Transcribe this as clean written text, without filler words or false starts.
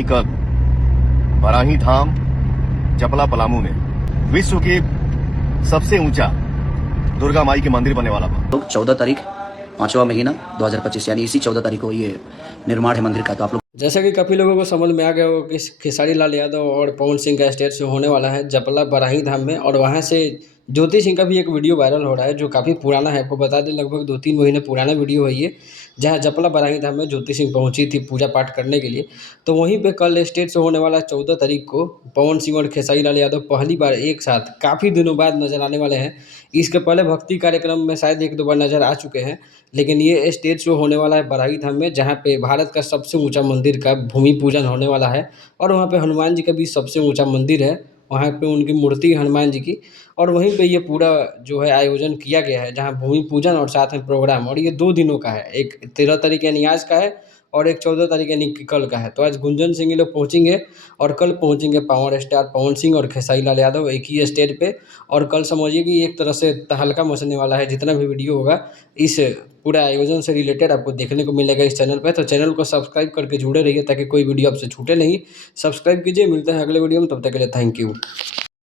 यानी कल बराही धाम जपला पलामू में विश्व के सबसे ऊंचा दुर्गा माई के मंदिर बनने वाला था। लोग 14 तारीख 5वां महीना 2025 यानी इसी 14 तारीख को ये निर्माण है मंदिर का। तो आप लोग जैसा कि काफ़ी लोगों को समझ में आ गया हो कि खेसारी लाल यादव और पवन सिंह का स्टेज शो होने वाला है जपला बराही धाम में, और वहाँ से ज्योति सिंह का भी एक वीडियो वायरल हो रहा है जो काफ़ी पुराना है। आपको बता दें लगभग 2-3 महीने पुराना वीडियो है ये, जहाँ जपला बराही धाम में ज्योति सिंह पहुंची थी पूजा पाठ करने के लिए। तो वहीं पे कल स्टेज शो होने वाला है 14 तारीख को। पवन सिंह और खेसारी लाल यादव पहली बार एक साथ काफ़ी दिनों बाद नजर आने वाले हैं। इसके पहले भक्ति कार्यक्रम में शायद 1-2 बार नजर आ चुके हैं, लेकिन ये स्टेज शो होने वाला है बराही धाम में, जहाँ पे भारत का सबसे ऊंचा मंदिर का भूमि पूजन होने वाला है। और वहाँ पे हनुमान जी का भी सबसे ऊंचा मंदिर है, वहाँ पे उनकी मूर्ति है हनुमान जी की। और वहीं पे ये पूरा जो है आयोजन किया गया है, जहाँ भूमि पूजन और साथ में प्रोग्राम, और ये 2 दिनों का है। एक 13 तारीख यानी आज का है और एक 14 तारीख यानी कि कल का है। तो आज गुंजन सिंह ये लोग पहुँचेंगे और कल पहुँचेंगे पावर स्टार पवन सिंह और खेसारी लाल यादव एक ही स्टेज पे। और कल समझिए कि एक तरह से तहलका मचने वाला है। जितना भी वीडियो होगा इस पूरे आयोजन से रिलेटेड आपको देखने को मिलेगा इस चैनल पे। तो चैनल को सब्सक्राइब करके जुड़े रहिए ताकि कोई वीडियो आपसे छूटे नहीं। सब्सक्राइब कीजिए। मिलते हैं अगले वीडियो में, तब तक के लिए थैंक यू।